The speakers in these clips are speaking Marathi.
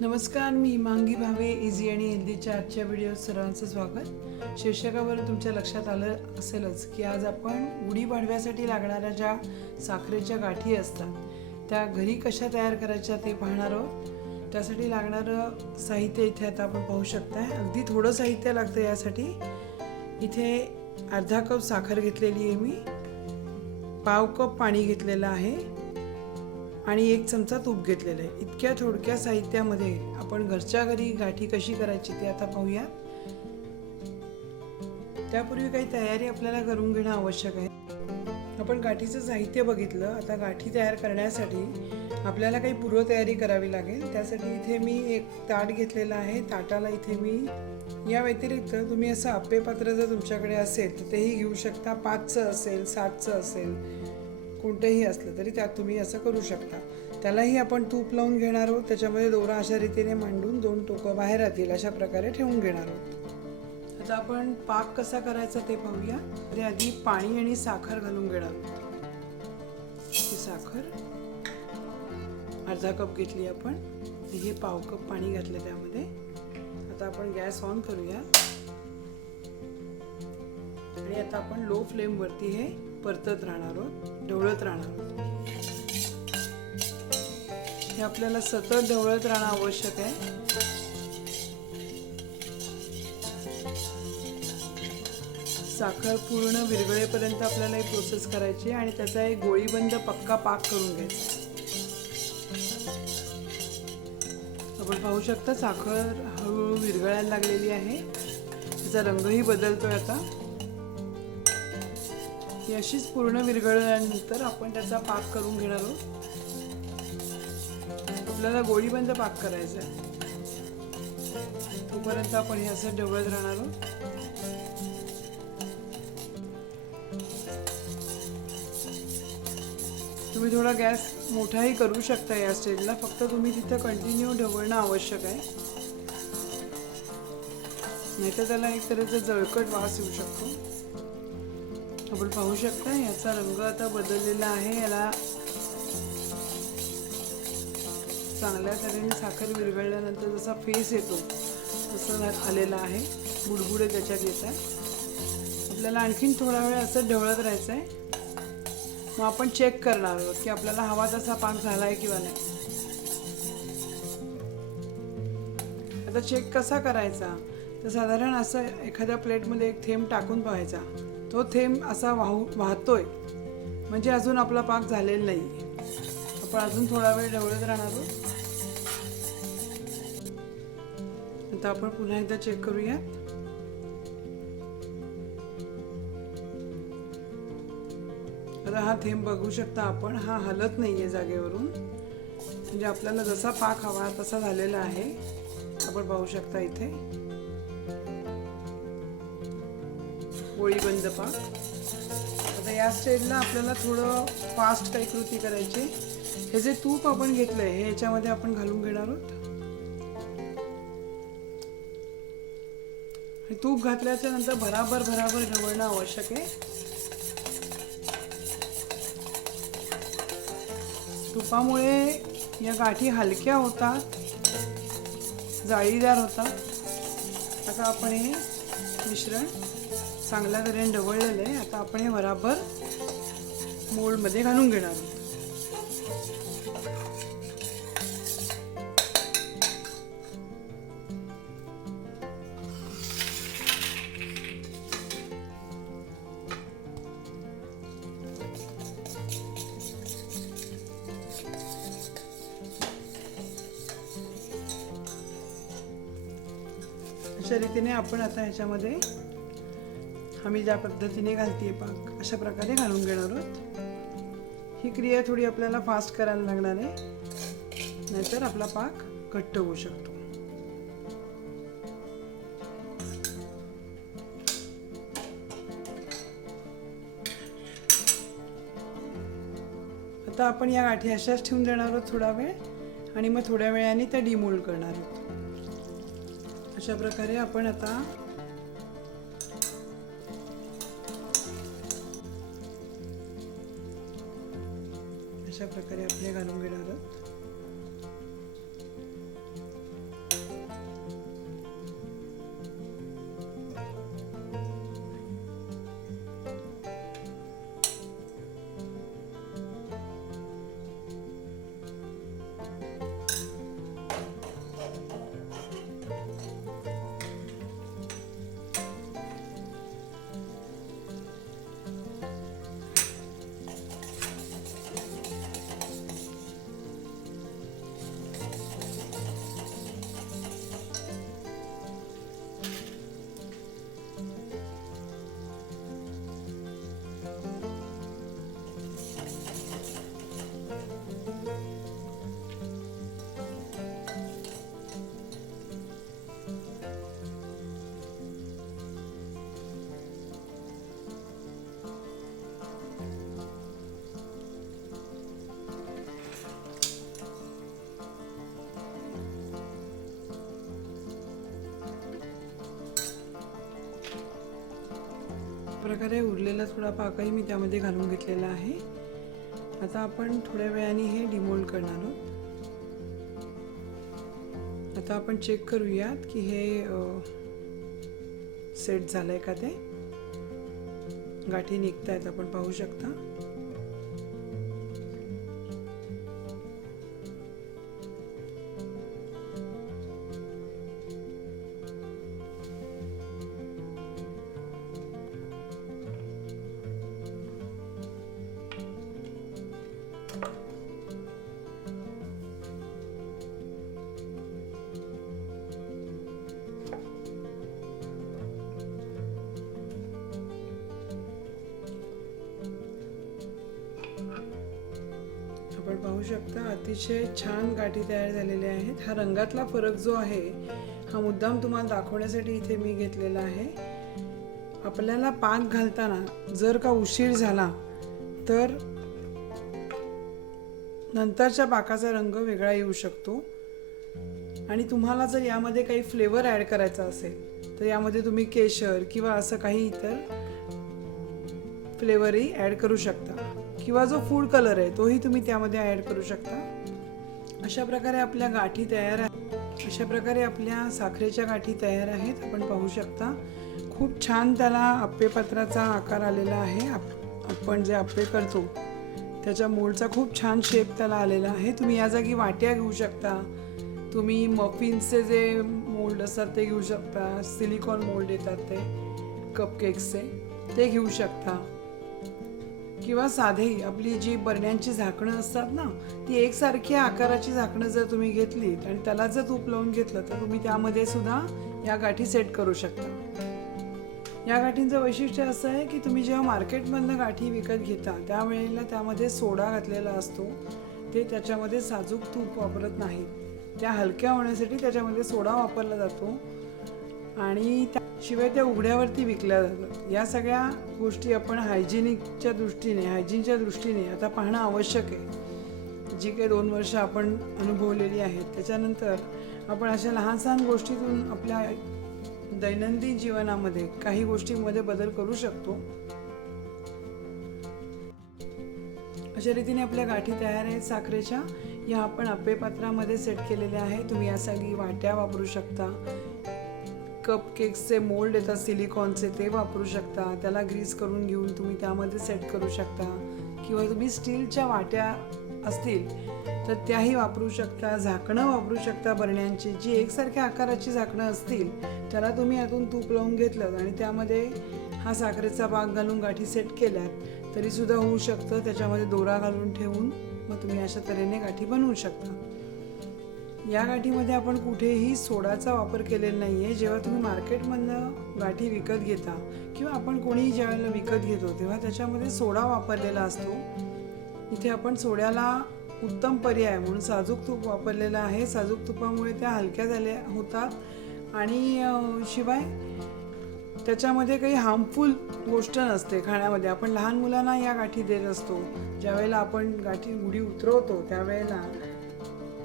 नमस्कार मी हिमांगी भावे इझी आणि हिंदीच्या आजच्या व्हिडिओ सर्वांचं स्वागत. शीर्षकावर तुमच्या लक्षात आलं असेलच की आज आपण गुढीपाडव्यासाठी लागणाऱ्या ज्या साखरेच्या गाठी असतात त्या घरी कशा तयार करायच्या ते पाहणार आहोत. त्यासाठी लागणारं साहित्य इथे आता आपण पाहू शकताय. अगदी थोडं साहित्य लागतं यासाठी. इथे अर्धा कप साखर घेतलेली आहे मी. पाव कप पाणी घेतलेलं आहे. आणि एक चमचा तूप घेतलेलं आहे. इतक्या थोडक्या साहित्यामध्ये आपण घरच्या घरी गाठी कशी करायची ते आता पाहूया. त्यापूर्वी काही तयारी आपल्याला करून घेणं आवश्यक आहे. आपण गाठीचं साहित्य बघितलं. आता गाठी तयार करण्यासाठी आपल्याला काही पूर्वतयारी करावी लागेल. त्यासाठी इथे मी एक ताट घेतलेलं आहे. ताटाला इथे मी या व्यतिरिक्त तुम्ही असं आप्पे पात्र जर तुमच्याकडे असेल तर तेही घेऊ शकता. पाचचं असेल सातचं असेल कोणतंही असलं तरी त्यात तुम्ही असं करू शकता. त्यालाही आपण तूप लावून घेणार आहोत. त्याच्यामध्ये दोरा अशा रीतीने मांडून दोन टोकं बाहेर राहतील अशा प्रकारे ठेवून घेणार आहोत. आता आपण पाक कसा करायचा ते पाहूया. तरी आधी पाणी आणि साखर घालून घेणार आहोत. साखर अर्धा कप घेतली आपण. हे पाव कप पाणी घातलं त्यामध्ये. आता आपण गॅस ऑन करूया. आणि आता आपण लो फ्लेमवरती हे परतत राहणार आहोत ढवळत राहणार आहोत हे आपल्याला सतत ढवळत राहणं आवश्यक आहे. साखर पूर्ण विरघळेपर्यंत आपल्याला ही प्रोसेस करायची आहे आणि त्याचा एक गोळीबंद पक्का पाक करून घ्यायचा आपण पाहू शकता साखर हळूहळू विरघळायला लागलेली आहे. तिचा रंगही बदलतोय आता. ही अशीच पूर्ण विरघळल्यानंतर आपण त्याचा पाक करून घेणार आहोत. आपल्याला गोळीबंद पाक करायचा आहे. तोपर्यंत आपण हे असं ढवळत राहणार आहोत. तुम्ही थोडा गॅस मोठाही करू शकता या स्टेजला फक्त तुम्ही तिथं कंटिन्यू ढवळणं आवश्यक आहे. नाहीतर त्याला एक तऱ्हेचा जळकट वास येऊ शकतो. आपण पाहू शकता याचा रंग आता बदललेला आहे. याला चांगल्या तऱ्हेने साखर विरघळल्यानंतर जसा फेस येतो तसं आलेला आहे. बुडबुडे त्याच्यात येत आहे आपल्याला आणखीन थोडा वेळ असं ढवळत राहायचं आहे मग आपण चेक करणार आहोत की आपल्याला हवा तसा पाक झाला आहे किंवा नाही. आता चेक कसा करायचा? तर साधारण असं एखाद्या प्लेटमध्ये एक थेंब टाकून पाहायचा. तो थेंब असा वाहू वाहतोय. म्हणजे अजून आपला पाक झालेला नाही आपण अजून थोडा वेळ ढवळत राहणार आहोत. आता आपण पुन्हा एकदा चेक करूया. आता हा थेंब बघू शकता आपण. हा हलत नाही आहे जागेवरून. म्हणजे आपल्याला जसा पाक हवा तसा झालेला आहे. आपण पाहू शकता इथे. पोळी बंद आता या स्टेजला आपल्याला थोडं फास्ट काही कृती करायची. हे जे तूप आपण घेतलंय हे याच्यामध्ये आपण घालून घेणार आहोत. हे तूप घातल्याच्या नंतर भराभर भराभर ढवळणं आवश्यक आहे. तुपामुळे या गाठी हलक्या होतात जाळीदार होतात. आता आपण हे मिश्रण चांगल्या तऱ्हेने ढवळलेलं आहे आता आपण हे बराबर मोल्डमध्ये घालून घेणार आहोत. अशा रीतीने आपण आता ह्याच्यामध्ये आम्ही ज्या पद्धतीने घालते पाक अशा प्रकारे घालून घेणार आहोत. ही क्रिया थोडी आपल्याला फास्ट करायला लागणार आहे. नाहीतर आपला पाक घट्ट होऊ शकतो. आता आपण या गाठी अशाच ठेवून देणार आहोत थोडा वेळ आणि मग थोड्या वेळाने त्या डिमोल्ड करणार आहोत. अशा प्रकारे आपण आता अशा प्रकारे आपले घालून घेणार आहोत प्रकारे उरलेला थोडा पाकही मी त्यामध्ये घालून घेतलेला आहे. आता आपण थोड्या वेळाने हे डिमोल्ड करणार आहोत. आता आपण चेक करूयात की हे सेट झालं आहे का ते? गाठी निघत आहेत आपण पाहू शकता. आपण पाहू शकता अतिशय छान गाठी तयार झालेल्या आहेत. हा रंगातला फरक जो आहे हा मुद्दाम तुम्हाला दाखवण्यासाठी इथे मी घेतलेला आहे. आपल्याला पाक घालताना जर का उशीर झाला तर नंतरच्या पाकाचा रंग वेगळा येऊ शकतो. आणि तुम्हाला जर यामध्ये काही फ्लेवर ॲड करायचा असेल तर यामध्ये तुम्ही केशर किंवा असं काही इतर फ्लेवरही ॲड करू शकता. किंवा जो फूड कलर आहे तोही तुम्ही त्यामध्ये ॲड करू शकता. अशा प्रकारे आपल्या गाठी तयार आहेत. अशा प्रकारे आपल्या साखरेच्या गाठी तयार आहेत. आपण पाहू शकता खूप छान त्याला आप्पेपत्राचा आकार आलेला आहे. आप आपण जे आप्पे करतो त्याच्या मोल्डचा खूप छान शेप त्याला आलेला आहे. तुम्ही या जागी वाट्या घेऊ शकता. तुम्ही मफिन्सचे जे मोल्ड असतात ते घेऊ शकता. सिलिकॉन मोल्ड येतात ते कपकेक्सचे ते घेऊ शकता. किंवा साधेही आपली जी बरण्यांची झाकणं असतात ना ती एकसारखी आकाराची झाकणं जर तुम्ही घेतलीत आणि त्याला जर तूप लावून घेतलं तर तुम्ही त्यामध्ये सुद्धा या गाठी सेट करू शकता. या गाठींचं वैशिष्ट्य असं आहे की तुम्ही जेव्हा मार्केटमधनं गाठी विकत घेता त्यावेळेला त्यामध्ये सोडा घातलेला असतो. ते त्याच्यामध्ये साजूक तूप वापरत नाही त्या हलक्या होण्यासाठी त्याच्यामध्ये सोडा वापरला जातो. आणि शिवाय त्या उघड्यावरती विकल्या जातात. या सगळ्या गोष्टी आपण हायजिनिकच्या दृष्टीने हायजीनच्या दृष्टीने आता पाहणं आवश्यक आहे. जी काही दोन वर्ष आपण अनुभवलेली आहेत त्याच्यानंतर आपण अशा लहान सहान गोष्टीतून आपल्या दैनंदिन जीवनामध्ये काही गोष्टींमध्ये बदल करू शकतो. अशा रीतीने आपल्या गाठी तयार आहेत साखरेच्या. या आपण अपेपात्रामध्ये सेट केलेल्या आहे तुम्ही या सगळी वाट्या वापरू शकता. कप केक्सचे मोल्ड येतात सिलिकॉनचे ते वापरू शकता. त्याला ग्रीस करून घेऊन तुम्ही त्यामध्ये सेट करू शकता. किंवा तुम्ही स्टीलच्या वाट्या असतील तर त्याही वापरू शकता. झाकणं वापरू शकता बरण्यांची. जी एकसारख्या आकाराची झाकणं असतील त्याला तुम्ही यातून तूप लावून घेतलं आणि त्यामध्ये हा साखरेचा भाग घालून गाठी सेट केल्यात तरीसुद्धा होऊ शकतं. त्याच्यामध्ये दोरा घालून ठेवून मग तुम्ही अशा तऱ्हेने गाठी बनवू शकता. या गाठीमध्ये आपण कुठेही सोडाचा वापर केलेला नाही आहे जेव्हा तुम्ही मार्केटमधनं गाठी विकत घेता किंवा आपण कोणीही ज्यावेळेला विकत घेतो तेव्हा त्याच्यामध्ये सोडा वापरलेला असतो. इथे आपण सोड्याला उत्तम पर्याय म्हणून साजूक तूप वापरलेलं आहे. साजूक तुपामुळे त्या हलक्या झाल्या होतात. आणि शिवाय त्याच्यामध्ये काही हार्मफुल गोष्ट नसते खाण्यामध्ये. आपण लहान मुलांना या गाठी देत असतो. ज्यावेळेला आपण गाठी उडी उतरवतो त्यावेळेला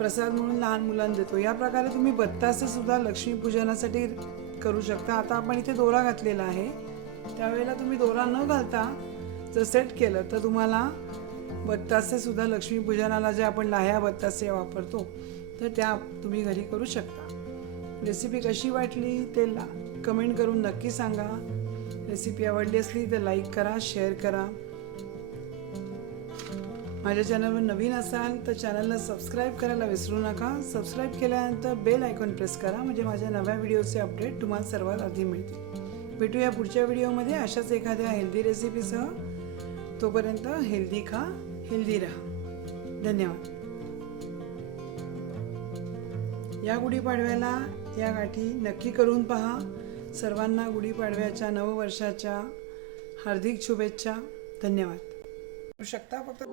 प्रसाद म्हणून लहान मुलांना देतो. या प्रकारे तुम्ही बत्तासे सुद्धा लक्ष्मीपूजनासाठी करू शकता. आता आपण इथे दोरा घातलेला आहे. त्यावेळेला तुम्ही दोरा न घालता जर सेट केलं तर तुम्हाला बत्तासे सुद्धा लक्ष्मीपूजनाला जे आपण लाह्या बत्तासे वापरतो तर त्या तुम्ही घरी करू शकता. रेसिपी कशी वाटली ते ला कमेंट करून नक्की सांगा. रेसिपी आवडली असली तर लाईक करा शेअर करा. माझ्या चॅनलवर नवीन असाल तर चॅनलला सबस्क्राईब करायला विसरू नका. सबस्क्राईब केल्यानंतर बेल आयकॉन प्रेस करा म्हणजे माझ्या नव्या व्हिडिओचे अपडेट तुम्हाला सर्वात आधी मिळतील. भेटूया पुढच्या व्हिडिओमध्ये अशाच एखाद्या हेल्दी रेसिपीसह तोपर्यंत हेल्दी खा हेल्दी राहा. धन्यवाद. या गुढीपाडव्याला या गाठी नक्की करून पहा. सर्वांना गुढीपाडव्याच्या नववर्षाच्या हार्दिक शुभेच्छा. धन्यवाद. शकता फक्त